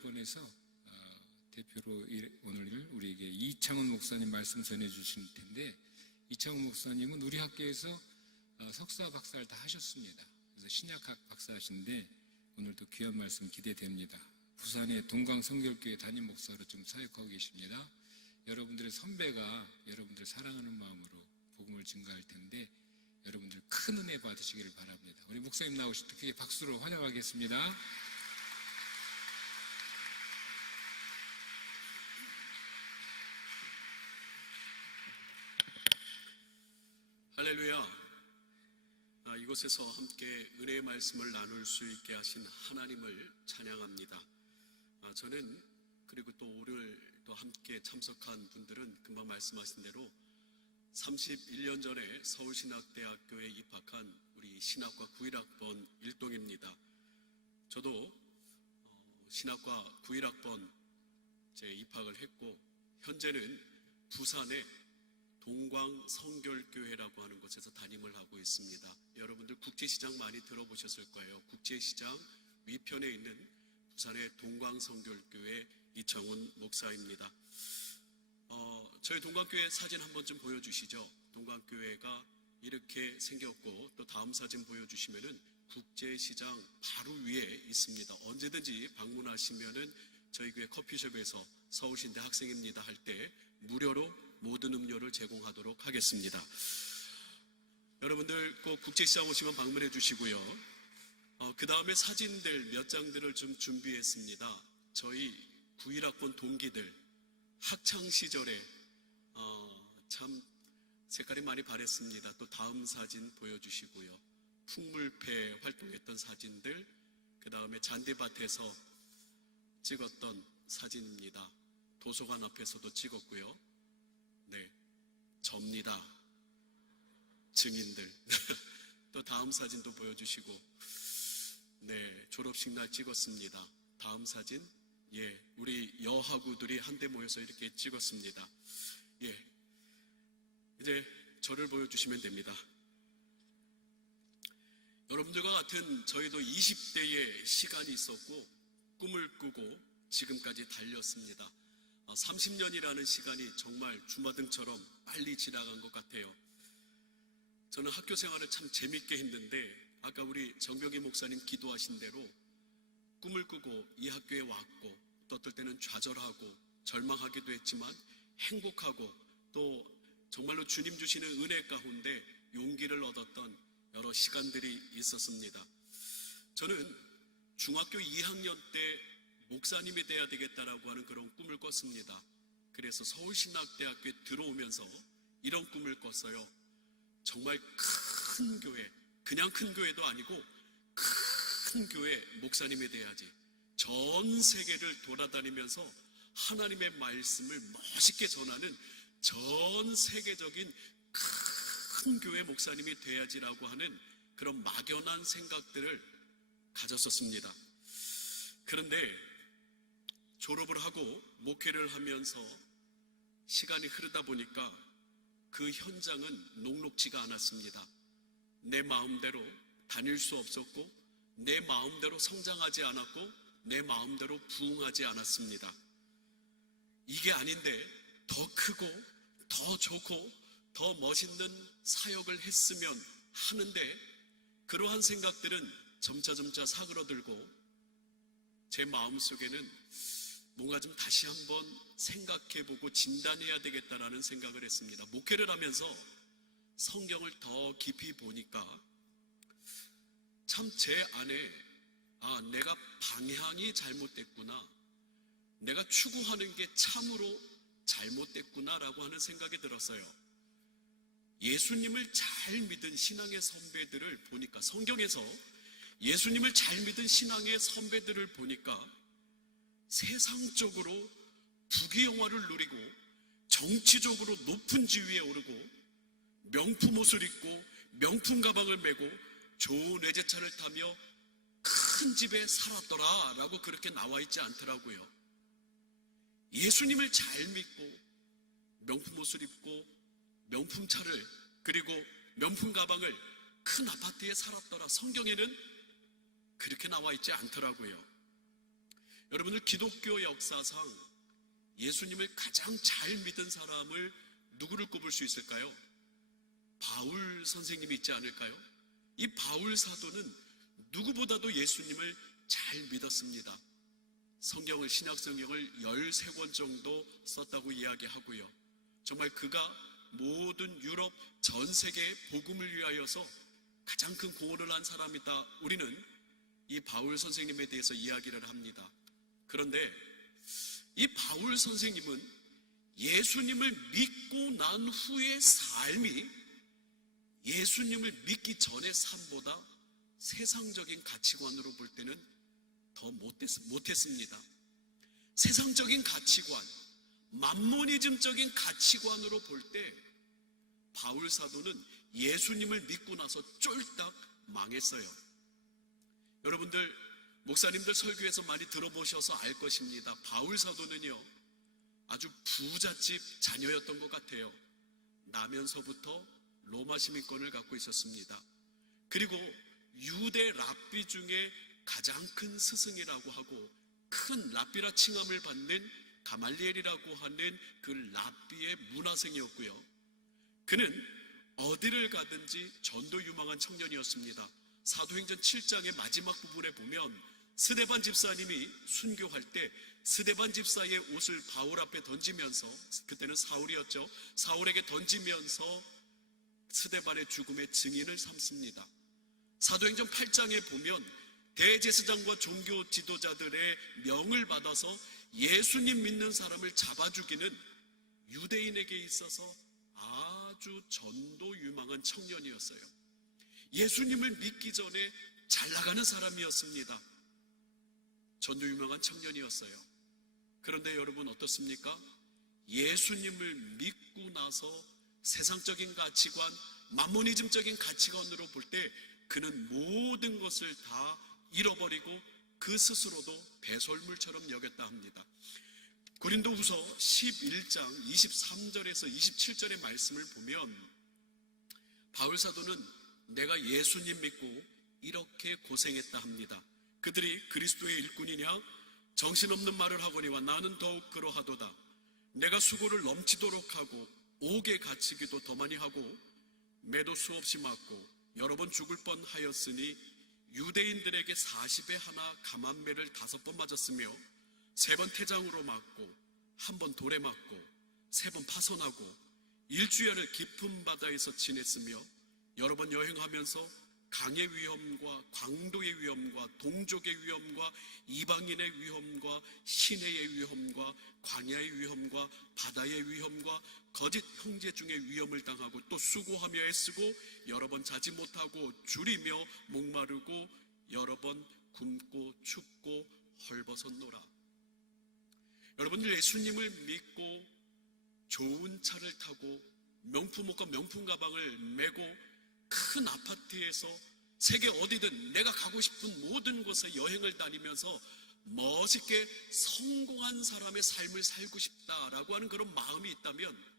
구일학번에서 대표로 오늘 우리에게 이창훈 목사님 말씀 전해주실 텐데, 이창훈 목사님은 우리 학교에서 석사 박사를 다 하셨습니다. 그래서 신약학 박사하신데 오늘도 귀한 말씀 기대됩니다. 부산의 동광성결교회 담임 목사로 좀 사역하고 계십니다. 여러분들의 선배가 여러분들 사랑하는 마음으로 복음을 증거할 텐데 여러분들 큰 은혜 받으시기를 바랍니다. 우리 목사님 나오실 때 크게 박수로 환영하겠습니다. 할렐루야. 이곳에서 함께 은혜의 말씀을 나눌 수 있게 하신 하나님을 찬양합니다. 저는 그리고 또 오늘 또 함께 참석한 분들은 금방 말씀하신 대로 31년 전에 서울신학대학교에 입학한 우리 신학과 91학번 일동입니다. 저도 신학과 91학번 입학을 했고 현재는 부산의 동광성결교회라고 하는 곳에서 담임을 하고 있습니다. 여러분들 국제시장 많이 들어보셨을 거예요. 국제시장 위편에 있는 부산의 동광성결교회 이창훈 목사입니다. 저희 동광교회 사진 한번 좀 보여주시죠. 동광교회가 이렇게 생겼고 또 다음 사진 보여주시면은 국제시장 바로 위에 있습니다. 언제든지 방문하시면은 저희 교회 커피숍에서 서울신대 학생입니다 할 때 무료로 모든 음료를 제공하도록 하겠습니다. 여러분들 꼭 국제시장 오시면 방문해 주시고요. 그 다음에 사진들 몇 장들을 좀 준비했습니다. 저희 91학번 동기들 학창시절에 참 색깔이 많이 바랬습니다. 또 다음 사진 보여주시고요. 풍물패 활동했던 사진들, 그 다음에 잔디밭에서 찍었던 사진입니다. 도서관 앞에서도 찍었고요. 네, 접니다. 증인들. 또 다음 사진도 보여주시고, 네, 졸업식 날 찍었습니다. 다음 사진, 우리 여하구들이 한데 모여서 이렇게 찍었습니다. 이제 저를 보여주시면 됩니다. 여러분들과 같은 저희도 20대의 시간이 있었고 꿈을 꾸고 지금까지 달렸습니다. 30년이라는 시간이 정말 주마등처럼 빨리 지나간 것 같아요. 저는 학교 생활을 참 재밌게 했는데 아까 우리 정병기 목사님 기도하신 대로 꿈을 꾸고 이 학교에 왔고 또 어떨 때는 좌절하고 절망하기도 했지만 행복하고 또 정말로 주님 주시는 은혜 가운데 용기를 얻었던 여러 시간들이 있었습니다. 저는 중학교 2학년 때 목사님이 돼야 되겠다라고 하는 그런 꿈을 꿨습니다. 그래서 서울신학대학교에 들어오면서 이런 꿈을 꿨어요. 정말 큰 교회, 그냥 큰 교회도 아니고 큰 교회 목사님이 돼야지. 전 세계를 돌아다니면서 하나님의 말씀을 멋있게 전하는 전 세계적인 큰 교회 목사님이 돼야지라고 하는 그런 막연한 생각들을 가졌었습니다. 그런데 졸업을 하고 목회를 하면서 시간이 흐르다 보니까 그 현장은 녹록지가 않았습니다. 내 마음대로 다닐 수 없었고 내 마음대로 성장하지 않았고 내 마음대로 부흥하지 않았습니다. 이게 아닌데 더 크고 더 좋고 더 멋있는 사역을 했으면 하는데 그러한 생각들은 점차 사그러들고 제 마음속에는 뭔가 좀 다시 한번 생각해보고 진단해야 되겠다라는 생각을 했습니다. 목회를 하면서 성경을 더 깊이 보니까 참 제 안에 내가 방향이 잘못됐구나, 내가 추구하는 게 참으로 잘못됐구나라고 하는 생각이 들었어요. 예수님을 잘 믿은 신앙의 선배들을 보니까, 성경에서 예수님을 잘 믿은 신앙의 선배들을 보니까 세상적으로 부귀영화를 누리고 정치적으로 높은 지위에 오르고 명품 옷을 입고 명품 가방을 메고 좋은 외제차를 타며 큰 집에 살았더라 라고 그렇게 나와 있지 않더라고요. 예수님을 잘 믿고 명품 옷을 입고 명품 차를 그리고 명품 가방을 큰 아파트에 살았더라, 성경에는 그렇게 나와 있지 않더라고요. 여러분들 기독교 역사상 예수님을 가장 잘 믿은 사람을 누구를 꼽을 수 있을까요? 바울 선생님이 있지 않을까요? 이 바울 사도는 누구보다도 예수님을 잘 믿었습니다. 신약 성경을 13권 정도 썼다고 이야기하고요. 정말 그가 모든 유럽 전 세계의 복음을 위하여서 가장 큰 공헌을 한 사람이다. 우리는 이 바울 선생님에 대해서 이야기를 합니다. 그런데 이 바울 선생님은 예수님을 믿고 난 후의 삶이 예수님을 믿기 전의 삶보다 세상적인 가치관으로 볼 때는 더 못했습니다. 세상적인 가치관, 만모니즘적인 가치관으로 볼 때 바울 사도는 예수님을 믿고 나서 쫄딱 망했어요. 여러분들 목사님들 설교에서 많이 들어보셔서 알 것입니다. 바울 사도는요, 아주 부잣집 자녀였던 것 같아요. 나면서부터 로마 시민권을 갖고 있었습니다. 그리고 유대 랍비 중에 가장 큰 스승이라고 하고 큰 랍비라 칭함을 받는 가말리엘이라고 하는 그 랍비의 문화생이었고요. 그는 어디를 가든지 전도 유망한 청년이었습니다. 사도행전 7장의 마지막 부분에 보면 스데반 집사님이 순교할 때 스데반 집사의 옷을 바울 앞에 던지면서, 그때는 사울이었죠, 사울에게 던지면서 스데반의 죽음의 증인을 삼습니다. 사도행전 8장에 보면 대제사장과 종교 지도자들의 명을 받아서 예수님 믿는 사람을 잡아 죽이는 유대인에게 있어서 아주 전도 유망한 청년이었어요. 예수님을 믿기 전에 잘 나가는 사람이었습니다. 전도 유명한 청년이었어요. 그런데 여러분 어떻습니까? 예수님을 믿고 나서 세상적인 가치관, 만모니즘적인 가치관으로 볼 때 그는 모든 것을 다 잃어버리고 그 스스로도 배설물처럼 여겼다 합니다. 고린도후서 11장 23절에서 27절의 말씀을 보면 바울 사도는 내가 예수님 믿고 이렇게 고생했다 합니다. 그들이 그리스도의 일꾼이냐? 정신없는 말을 하거니와 나는 더욱 그러하도다. 내가 수고를 넘치도록 하고 옥에 갇히기도 더 많이 하고 매도 수없이 맞고 여러 번 죽을 뻔하였으니 유대인들에게 40에 하나 감한매를 5번 맞았으며 3번 태장으로 맞고 1번 돌에 맞고 3번 파선하고 일주일을 깊은 바다에서 지냈으며 여러 번 여행하면서 강의 위험과 광도의 위험과 동족의 위험과 이방인의 위험과 시내의 위험과 광야의 위험과 바다의 위험과 거짓 형제 중의 위험을 당하고 또 수고하며 애쓰고 여러 번 자지 못하고 줄이며 목마르고 여러 번 굶고 춥고 헐벗었노라. 여러분들 예수님을 믿고 좋은 차를 타고 명품 옷과 명품 가방을 메고 큰 아파트에서 세계 어디든 내가 가고 싶은 모든 곳에 여행을 다니면서 멋있게 성공한 사람의 삶을 살고 싶다라고 하는 그런 마음이 있다면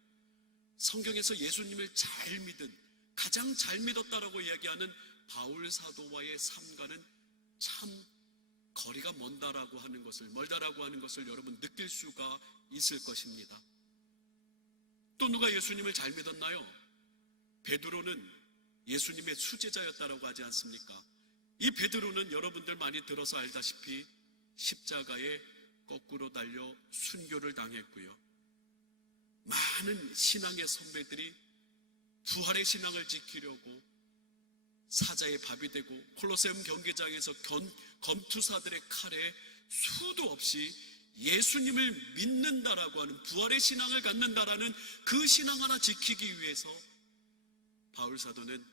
성경에서 예수님을 잘 믿은, 가장 잘 믿었다라고 이야기하는 바울 사도와의 삶과는 참 거리가 멀다라고 하는 것을 여러분 느낄 수가 있을 것입니다. 또 누가 예수님을 잘 믿었나요? 베드로는 예수님의 수제자였다라고 하지 않습니까? 이 베드로는 여러분들 많이 들어서 알다시피 십자가에 거꾸로 달려 순교를 당했고요. 많은 신앙의 선배들이 부활의 신앙을 지키려고 사자의 밥이 되고 콜로세움 경기장에서 검투사들의 칼에 수도 없이 예수님을 믿는다라고 하는, 부활의 신앙을 갖는다라는 그 신앙 하나 지키기 위해서 바울 사도는,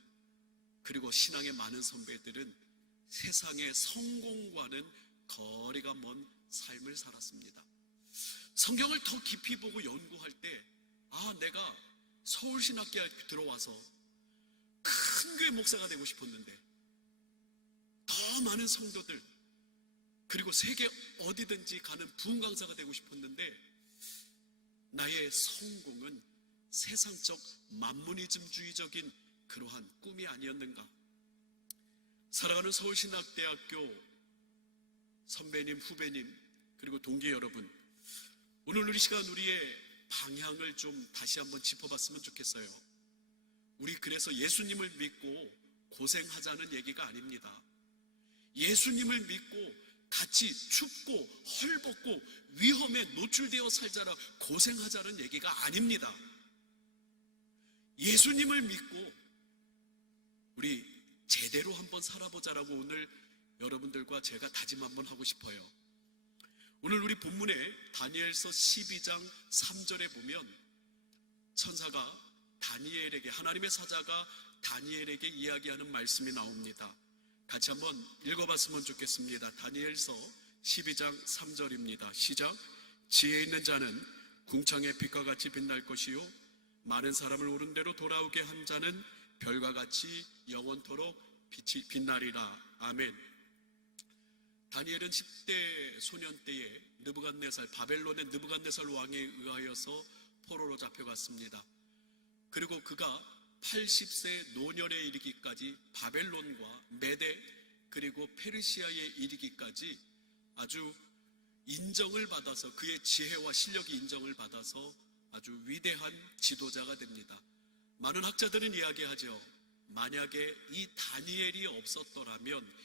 그리고 신앙의 많은 선배들은 세상의 성공과는 거리가 먼 삶을 살았습니다. 성경을 더 깊이 보고 연구할 때 내가 서울신학대학교 들어와서 큰 교회 목사가 되고 싶었는데, 더 많은 성도들 그리고 세계 어디든지 가는 부흥 강사가 되고 싶었는데 나의 성공은 세상적 만모니즘주의적인 그러한 꿈이 아니었는가? 사랑하는 서울신학대학교 선배님, 후배님, 그리고 동기 여러분, 오늘 우리 시간 우리의 방향을 좀 다시 한번 짚어봤으면 좋겠어요. 우리 그래서 예수님을 믿고 고생하자는 얘기가 아닙니다. 예수님을 믿고 같이 춥고 헐벗고 위험에 노출되어 살자라 고생하자는 얘기가 아닙니다. 예수님을 믿고 우리 제대로 한번 살아보자라고 오늘 여러분들과 제가 다짐 한번 하고 싶어요. 오늘 우리 본문에 다니엘서 12장 3절에 보면 천사가 다니엘에게, 하나님의 사자가 다니엘에게 이야기하는 말씀이 나옵니다. 같이 한번 읽어봤으면 좋겠습니다. 다니엘서 12장 3절입니다. 시작. 지혜 있는 자는 궁창의 빛과 같이 빛날 것이요 많은 사람을 옳은 대로 돌아오게 한 자는 별과 같이 영원토록 빛나리라. 아멘. 다니엘은 10대 소년 때에 바벨론의 느부갓네살 왕에 의하여서 포로로 잡혀갔습니다. 그리고 그가 80세 노년에 이르기까지 바벨론과 메대 그리고 페르시아에 이르기까지 아주 인정을 받아서, 그의 지혜와 실력이 인정을 받아서 아주 위대한 지도자가 됩니다. 많은 학자들은 이야기하죠. 만약에 이 다니엘이 없었더라면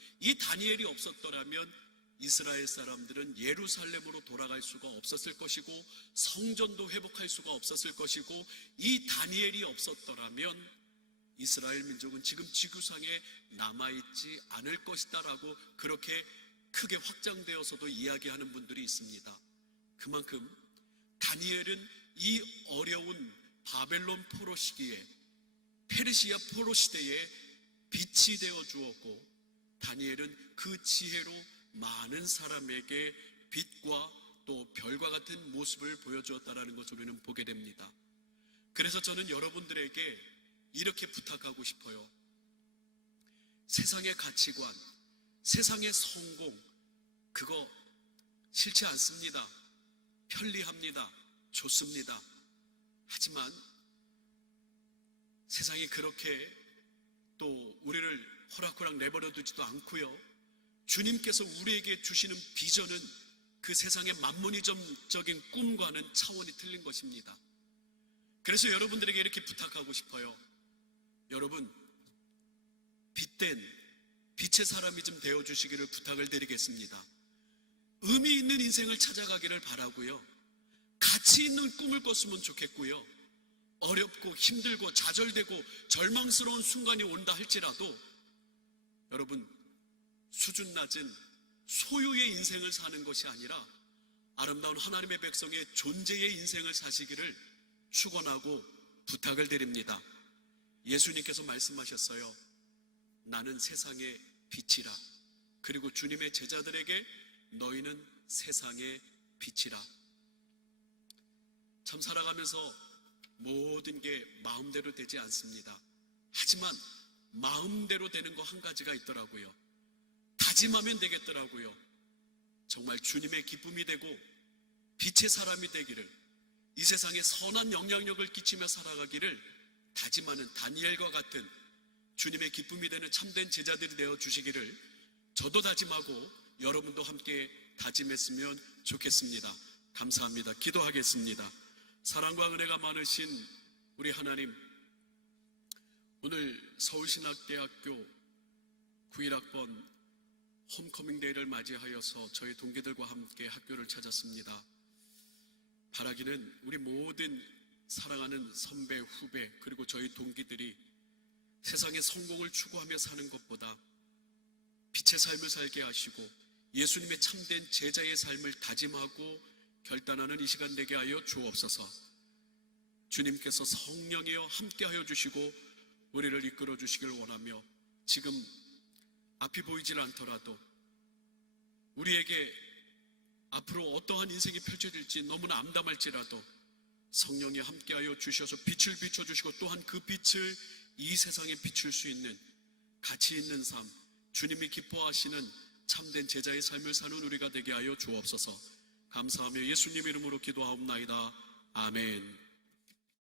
이스라엘 사람들은 예루살렘으로 돌아갈 수가 없었을 것이고 성전도 회복할 수가 없었을 것이고, 이 다니엘이 없었더라면 이스라엘 민족은 지금 지구상에 남아있지 않을 것이다 라고 그렇게 크게 확장되어서도 이야기하는 분들이 있습니다. 그만큼 다니엘은 이 어려운 바벨론 포로 시기에, 페르시아 포로 시대에 빛이 되어 주었고, 다니엘은 그 지혜로 많은 사람에게 빛과 또 별과 같은 모습을 보여주었다라는 것을 우리는 보게 됩니다. 그래서 저는 여러분들에게 이렇게 부탁하고 싶어요. 세상의 가치관, 세상의 성공, 그거 싫지 않습니다. 편리합니다. 좋습니다. 하지만 세상이 그렇게 또 우리를 호락호락 내버려 두지도 않고요. 주님께서 우리에게 주시는 비전은 그 세상의 만문이점적인 꿈과는 차원이 틀린 것입니다. 그래서 여러분들에게 이렇게 부탁하고 싶어요. 여러분, 빛된 빛의 사람이 좀 되어주시기를 부탁을 드리겠습니다. 의미 있는 인생을 찾아가기를 바라고요. 가치 있는 꿈을 꿨으면 좋겠고요. 어렵고 힘들고 좌절되고 절망스러운 순간이 온다 할지라도 여러분, 수준 낮은 소유의 인생을 사는 것이 아니라 아름다운 하나님의 백성의 존재의 인생을 사시기를 축원하고 부탁을 드립니다. 예수님께서 말씀하셨어요. 나는 세상의 빛이라. 그리고 주님의 제자들에게 너희는 세상의 빛이라. 참 살아가면서 모든 게 마음대로 되지 않습니다. 하지만 마음대로 되는 거 한 가지가 있더라고요. 다짐하면 되겠더라고요. 정말 주님의 기쁨이 되고 빛의 사람이 되기를, 이 세상에 선한 영향력을 끼치며 살아가기를 다짐하는 다니엘과 같은 주님의 기쁨이 되는 참된 제자들이 되어 주시기를 저도 다짐하고 여러분도 함께 다짐했으면 좋겠습니다. 감사합니다. 기도하겠습니다. 사랑과 은혜가 많으신 우리 하나님, 오늘 서울신학대학교 91학번 홈커밍데이를 맞이하여서 저희 동기들과 함께 학교를 찾았습니다. 바라기는 우리 모든 사랑하는 선배, 후배, 그리고 저희 동기들이 세상의 성공을 추구하며 사는 것보다 빛의 삶을 살게 하시고 예수님의 참된 제자의 삶을 다짐하고 결단하는 이 시간 되게 하여 주옵소서. 주님께서 성령이여 함께하여 주시고 우리를 이끌어 주시길 원하며, 지금 앞이 보이질 않더라도 우리에게 앞으로 어떠한 인생이 펼쳐질지 너무나 암담할지라도 성령이 함께하여 주셔서 빛을 비춰주시고 또한 그 빛을 이 세상에 비출 수 있는 가치 있는 삶, 주님이 기뻐하시는 참된 제자의 삶을 사는 우리가 되게 하여 주옵소서. 감사하며 예수님 이름으로 기도하옵나이다. 아멘.